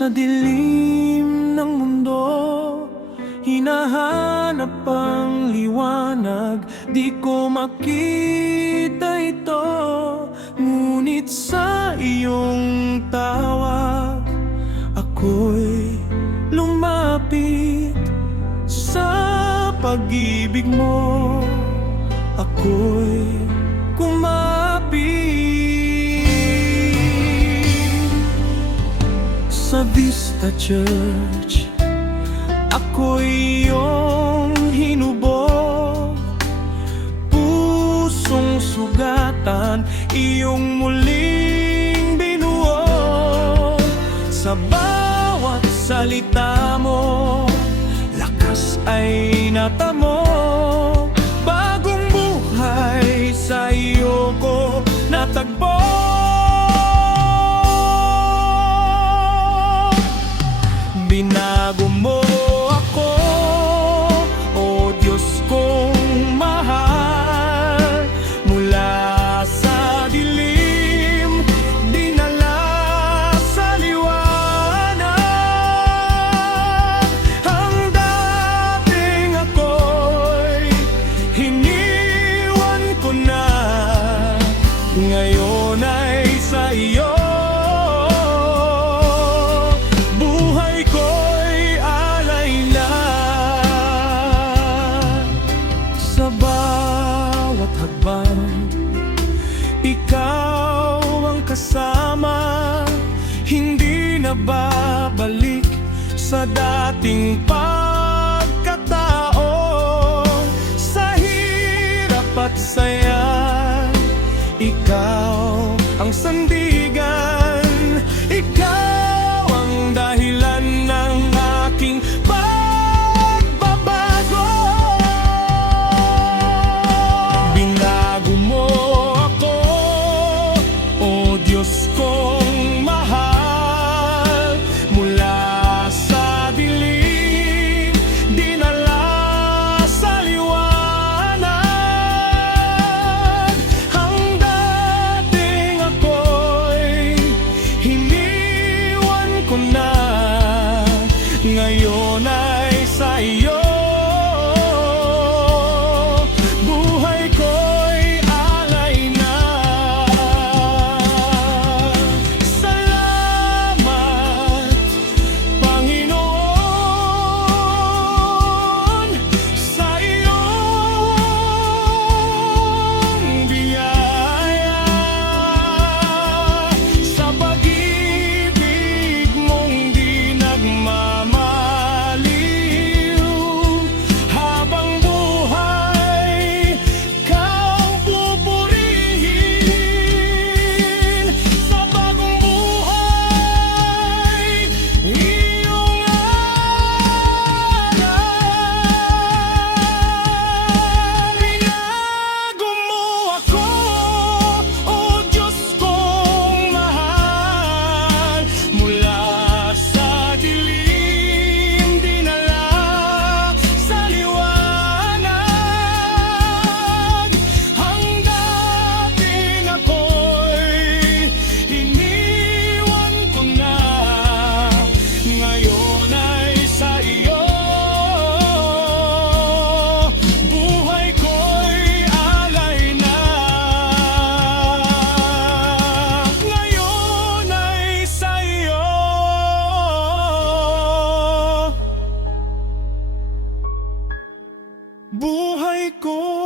Sa dilim ng mundo, hinahanap ang liwanag. Di ko makita ito, ngunit sa iyong tawag ako'y lumapit. Sa pag-ibig mo ako'y kumapit. Sa Vista Church ako'y iyong hinubog, pusong sugatan iyong muling binuo. Sa bawat salita mo, lakas ay natamo. Bagong buhay sa iyo ko natagpo. Binago mo ako, o Diyos kong mahal. Mula sa dilim, dinala sa liwanag. Ang dating ako'y hiniwan ko na, ngayon ay sa iyo. Ikaw ang kasama, hindi na babalik sa dating pagkatao. Sa hirap at saya, ikaw ang sandigan. Ikaw ang dahilan ng aking pagbabago. Binago mo Diyos kong mahal. Mula sa dilim, dinala sa liwanag. Ang dating ako'y hiniwan ko na, ngayon ay sa iyo. Buhay ko